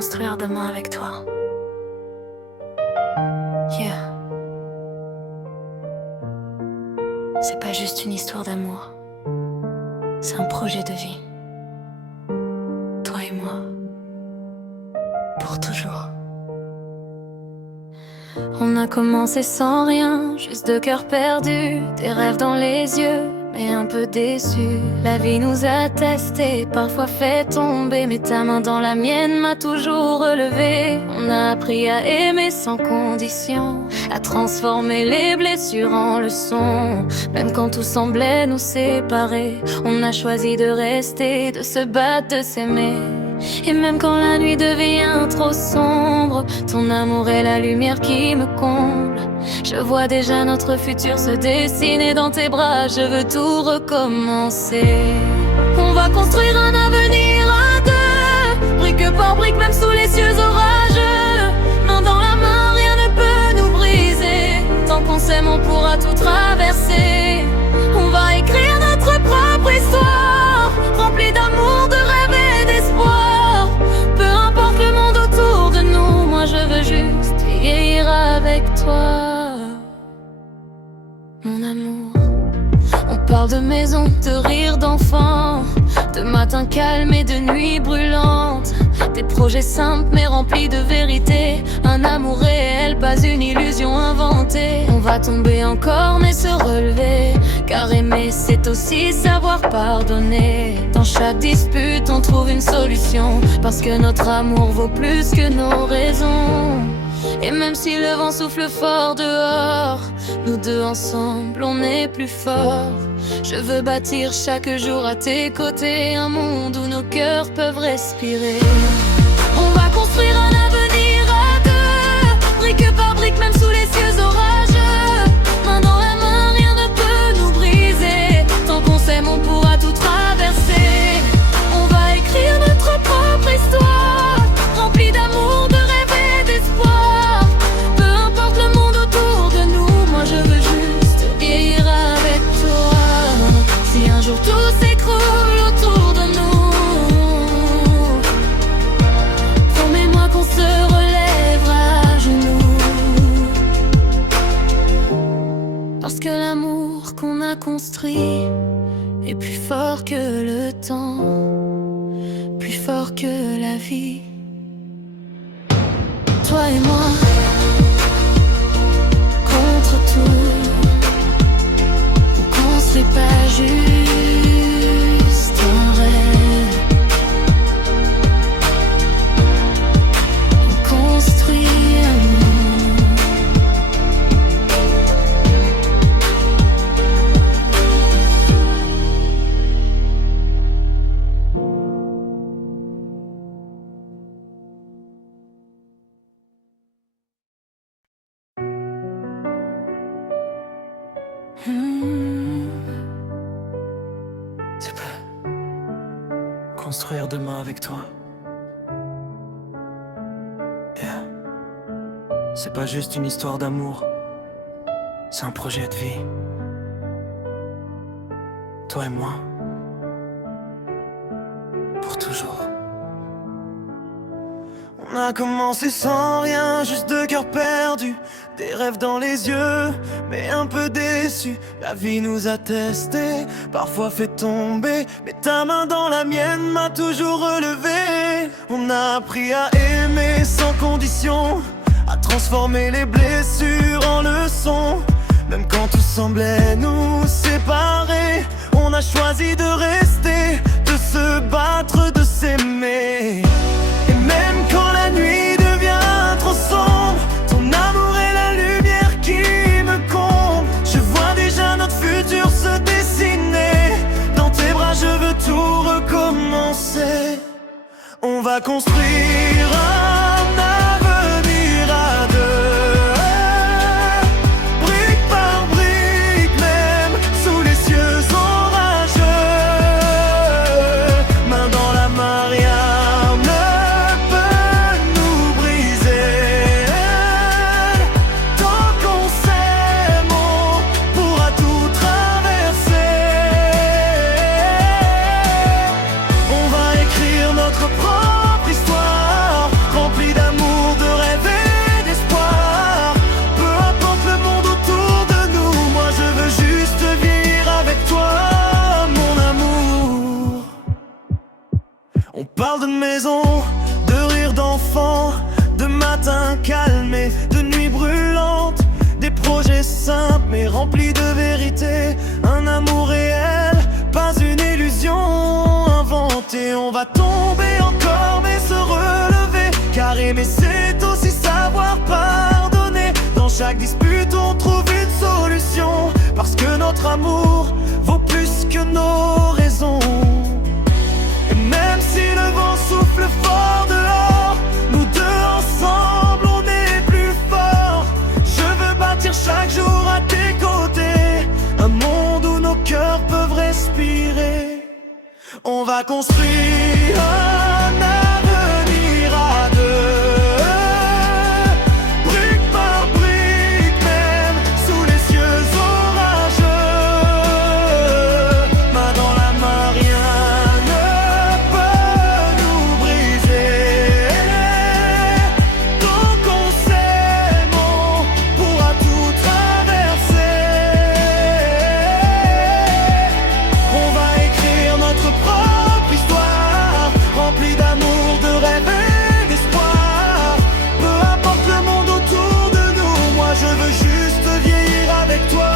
construire demain avec toi. Yeah. C'est pas juste une histoire d'amour. C'est un projet de vie. Toi et moi. Pour toujours. On a commencé sans rien, juste deux cœurs perdus, des rêves dans les yeux, mais un peu déçus. La vie nous a testés, parfois fait tomber, mais ta main dans la mienne m'a toujours relevé. On a appris à aimer sans condition, à transformer les blessures en leçons. Même quand tout semblait nous séparer, on a choisi de rester, de se battre, de s'aimer. Et même quand la nuit devient trop sombre, ton amour est la lumière qui me comble. Je vois déjà notre futur se dessiner dans tes bras, je veux tout recommencer. On va construire un avenir à deux, brique par brique, même sous les cieux orageux. Main dans la main, rien ne peut nous briser. Tant qu'on s'aime, on pourra tout traverser. On va écrire notre propre histoire, remplie d'amour, de rêves et d'espoir. Peu importe le monde autour de nous, moi je veux juste vieillir avec toi, mon amour. On parle de maison, de rire d'enfants, de matins calmes et de nuits brûlantes. Des projets simples mais remplis de vérité, un amour réel, pas une illusion inventée. On va tomber encore mais se relever, car aimer c'est aussi savoir pardonner. Dans chaque dispute on trouve une solution, parce que notre amour vaut plus que nos raisons. Et même si le vent souffle fort dehors, nous deux ensemble on est plus forts. Je veux bâtir chaque jour à tes côtés un monde où nos cœurs peuvent respirer. On va construire un avenir à deux, brique par brique, même sous les cieux orageux. Main dans la main, rien ne peut nous briser. Tant qu'on s'aime, on pourra tout traverser. On va écrire notre propre histoire, remplie d'amour, de rêves et d'espoir. Peu importe le monde autour de nous, moi je veux juste vieillir avec toi. Si un jour tout s'écroule autour de nous, promets-moi qu'on se relèvera à genoux. Parce que l'amour qu'on a construit est plus fort que le temps, plus fort que la vie. Toi et moi, contre tout, on construit pas juste un rêve, on construit un monde. Tu peux construire demain avec toi. Yeah. C'est pas juste une histoire d'amour, c'est un projet de vie. Toi et moi, pour toujours. On a commencé sans rien, juste deux cœurs perdus, des rêves dans les yeux, mais un peu déçus. La vie nous a testés, parfois fait tomber, mais ta main dans la mienne m'a toujours relevé. On a appris à aimer sans condition, à transformer les blessures en leçons. Même quand tout semblait nous séparer, on a choisi de rester, de se battre, de s'aimer. Et même quand la nuit devient trop sombre, ton amour est la lumière qui me comble. Je vois déjà notre futur se dessiner, dans tes bras je veux tout recommencer. On va construire un avenir à deux, brique par brique, même sous les cieux orageux. Main dans la main, rien ne peut nous briser. Tant qu'on s'aime, on pourra tout traverser. On va écrire notre propre histoire, parle de maison, de rire d'enfants, de matins calmés, de nuits brûlantes, des projets simples mais remplis de vérité, un amour réel, pas une illusion inventée. On va tomber encore mais se relever, car aimer c'est aussi savoir pardonner. Dans chaque dispute on trouve une solution, parce que notre amour vaut plus que nos raisons. Et même si le vent souffle fort dehors, nous deux ensemble on est plus forts. Je veux bâtir chaque jour à tes côtés un monde où nos cœurs peuvent respirer. On va construire un avenir à deux, brique par brique, même sous les cieux orageux. Main dans la main, rien ne peut nous briser. Tant qu'on s'aime, on pourra tout traverser. On va écrire notre propre histoire, remplie d'amour, de rêves et d'espoir. Peu importe le monde autour de nous, moi je veux juste vieillir avec toi,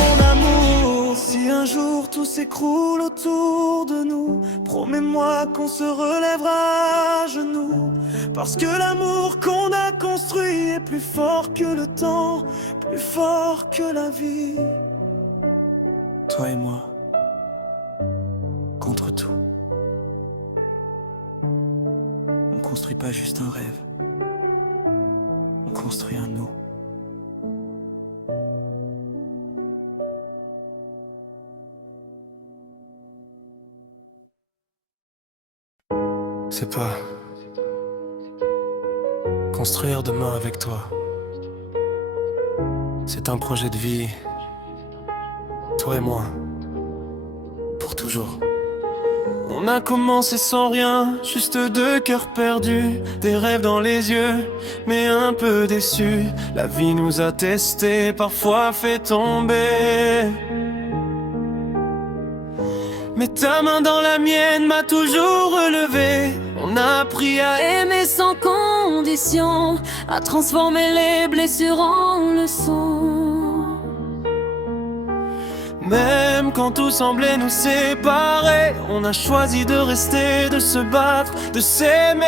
mon amour. Si un jour tout s'écroule autour de nous, promets-moi qu'on se relèvera à genoux, parce que l'amour qu'on a construit est plus fort que le temps, plus fort que la vie. Toi et moi, contre tout. On construit pas juste un rêve, on construit un nous. C'est pas construire demain avec toi. C'est un projet de vie, toi et moi, pour toujours. On a commencé sans rien, juste deux cœurs perdus, des rêves dans les yeux, mais un peu déçus. La vie nous a testés, parfois fait tomber. Mais ta main dans la mienne m'a toujours relevé. On a appris à aimer Sans condition, à transformer les blessures en leçons. même quand tout semblait nous séparer. On a choisi de rester, de se battre, de s'aimer.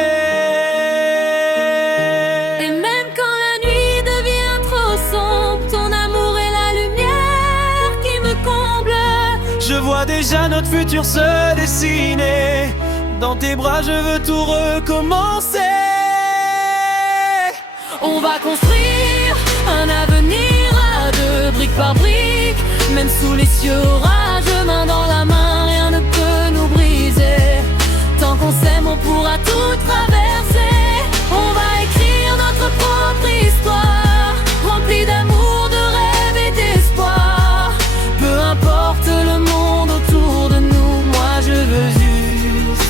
Et même quand la nuit devient trop sombre, ton amour est la lumière qui me comble. Je vois déjà notre futur se dessiner. Dans tes bras je veux tout recommencer. On va construire un avenir à deux, brique par brique. Même sous les cieux orageux, main dans la main, rien ne peut nous briser. Tant qu'on s'aime, on pourra tout traverser. On va écrire notre propre histoire, remplie d'amour, de rêves et d'espoir. Peu importe le monde autour de nous, moi je veux juste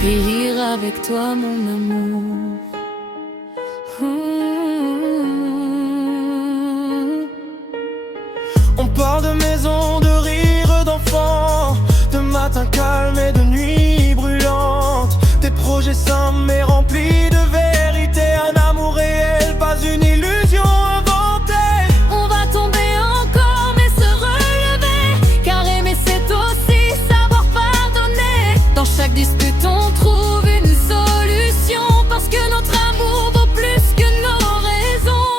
vieillir avec toi, mon amour. On parle de maison, de rire d'enfants, de matins calmes et de nuits brûlantes. Des projets simples mais remplis de vérité. Un amour réel, pas une illusion inventée. On va tomber encore mais se relever, car aimer c'est aussi savoir pardonner. Dans chaque dispute on trouve une solution, parce que notre amour vaut plus que nos raisons.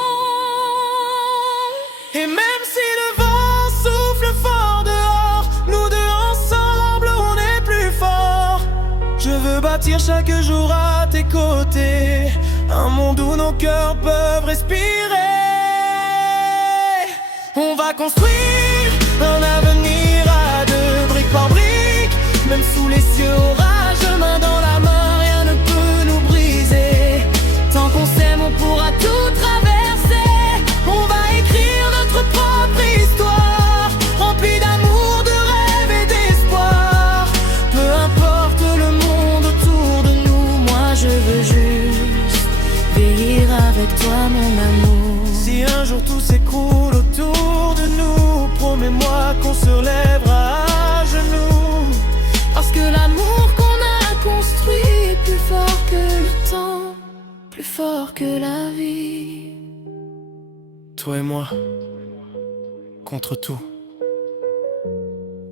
Et même si le vent souffle fort dehors, nous deux ensemble on est plus forts. Je veux bâtir chaque jour à tes côtés un monde où nos cœurs peuvent respirer. On va construire un avenir à deux, brique par brique. Même sous les cieux orageux, main dans la main, rien ne peut nous briser. Tant qu'on s'aime, on pourra tout traverser. On va écrire notre propre histoire, remplie d'amour, de rêves et d'espoir. Peu importe le monde autour de nous, moi je veux juste vieillir avec toi, mon amour. Si un jour tout s'écroule autour de nous, promets-moi qu'on se relèvera à genoux, Parce que l'amour qu'on a construit fort que la vie. Toi et moi, contre tout.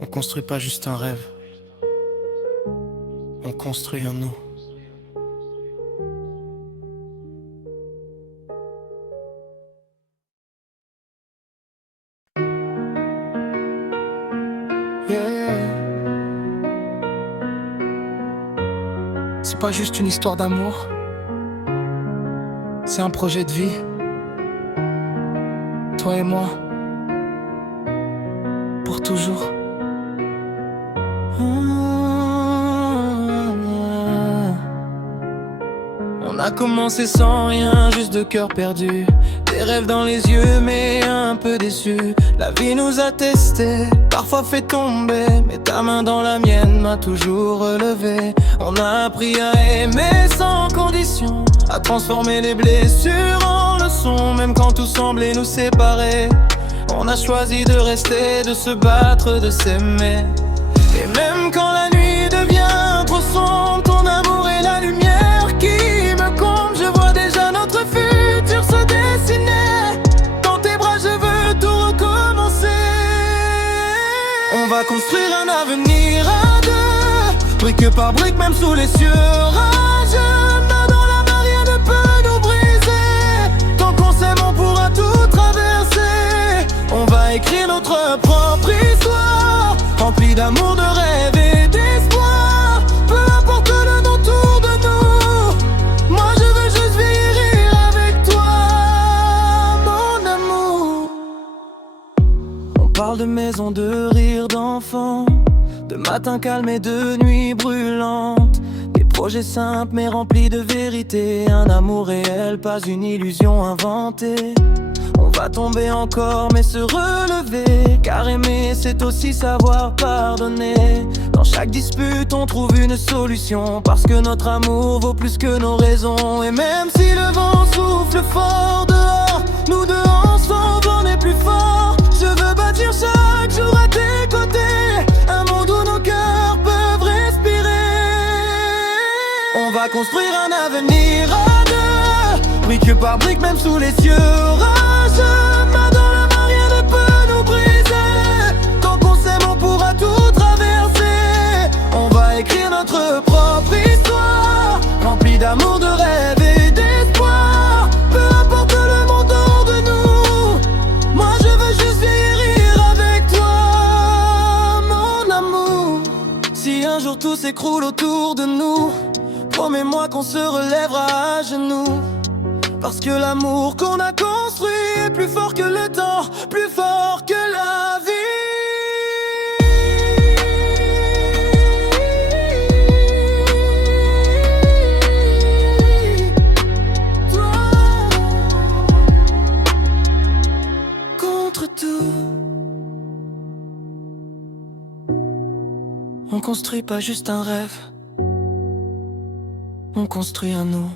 On construit pas juste un rêve, on construit un nous. Yeah. C'est pas juste une histoire d'amour, c'est un projet de vie. Toi et moi, pour toujours. On a commencé sans rien, juste de cœur perdu. Des rêves dans les yeux mais un peu déçus. La vie nous a testés, parfois fait tomber, mais ta main dans la mienne m'a toujours relevé. On a appris à aimer sans condition, à transformer les blessures en leçons. Même quand tout semblait nous séparer, on a choisi de rester, de se battre, de s'aimer. Et même quand la nuit devient trop sombre, ton amour est la lumière qui me comble. Je vois déjà notre futur se dessiner. Dans tes bras je veux tout recommencer. On va construire un avenir à deux, brique par brique, même sous les cieux rageux. Main dans la main, rien ne peut nous briser. Tant qu'on s'aime on pourra tout traverser. On va écrire notre propre histoire, remplie d'amour, de rêves et d'espoir. Peu importe le nom autour de nous, moi je veux juste vivre avec toi, mon amour. On parle de maisons, de rires d'enfants, de matins calmes et de nuits brûlantes. Des projets simples mais remplis de vérité. Un amour réel, pas une illusion inventée. On va tomber encore mais se relever, car aimer c'est aussi savoir pardonner. Dans chaque dispute on trouve une solution, parce que notre amour vaut plus que nos raisons. Et même si le vent souffle fort dehors, nous deux ensemble on est plus forts. Je veux bâtir chaque jour à tes côtés, un monde où nos cœurs peuvent respirer. On va construire un avenir à deux, brique par brique, même sous les cieux rageux. Main dans la main, rien ne peut nous briser. Tant qu'on s'aime, on pourra tout traverser. On va écrire notre propre histoire, remplie d'amour, de rêves et d'espoir. Peu importe le monde autour de nous, moi je veux juste vivre avec toi, mon amour. Si un jour tout s'écroule autour de nous, promets-moi qu'on se relèvera à genoux. Parce que l'amour qu'on a construit est plus fort que le temps, plus fort que la vie. Toi, contre tout. On construit pas juste un rêve, on construit un nous.